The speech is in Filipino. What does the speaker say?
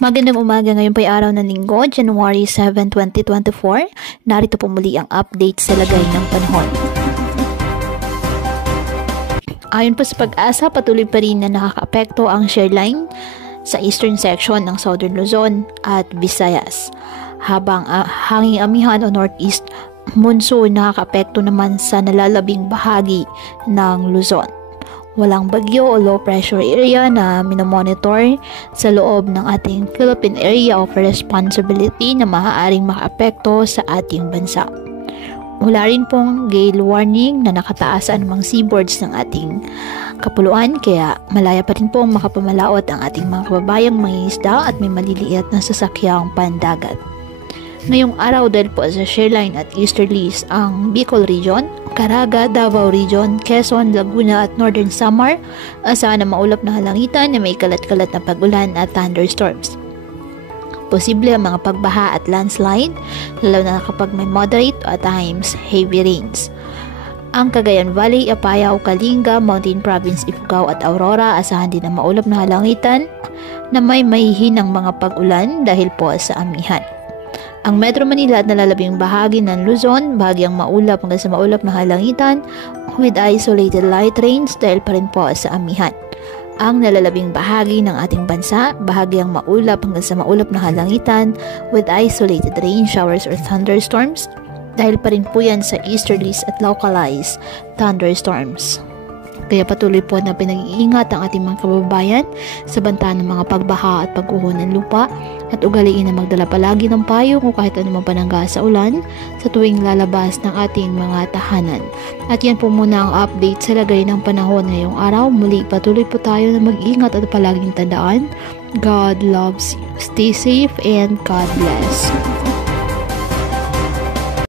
Magandang umaga, ngayon po ay araw ng Linggo, January 7, 2024. Narito po muli ang update sa lagay ng panahon. Ayon po sa Pag-asa, patuloy pa rin na nakakaapekto ang shear line sa eastern section ng Southern Luzon at Visayas. Habang hanging amihan o northeast monsoon nakakaapekto naman sa nalalabing bahagi ng Luzon. Walang bagyo o low pressure area na minomonitor sa loob ng ating Philippine Area of Responsibility na maaaring makaapekto sa ating bansa. Wala rin pong gale warning na nakataas sa anumang seaboards ng ating kapuluan, kaya malaya pa rin pong makapamalaot ang ating mga kababayang mangingisda at may maliliit na sasakyang pandagat. Ngayong araw dahil po sa shear line at easterlies ang Bicol Region, Caraga, Davao Region, Quezon, Laguna at Northern Samar, asahan na maulap na halangitan na may kalat-kalat na pag-ulan at thunderstorms. Posible ang mga pagbaha at landslide, lalo na kapag may moderate o at times heavy rains. Ang Cagayan Valley, Apayao, Kalinga, Mountain Province, Ifugao at Aurora, asahan din na maulap na halangitan na may mahihinang mga pag-ulan dahil po sa amihan. Ang Metro Manila at nalalabing bahagi ng Luzon, bahagyang maulap hanggang sa maulap na halangitan with isolated light rains dahil pa rin po sa amihan. Ang nalalabing bahagi ng ating bansa, bahagyang maulap hanggang sa maulap na halangitan with isolated rain showers or thunderstorms dahil pa rin po yan sa easterlies at localized thunderstorms. Kaya patuloy po na pinag-iingat ang ating mga kababayan sa banta ng mga pagbaha at pag-uho ng lupa at ugaliin na magdala palagi ng payong o kahit anumang panangga sa ulan sa tuwing lalabas ng ating mga tahanan. At yan po muna ang update sa lagay ng panahon ngayong araw. Muli patuloy po tayo na mag-ingat at palaging tandaan, God loves you. Stay safe and God bless.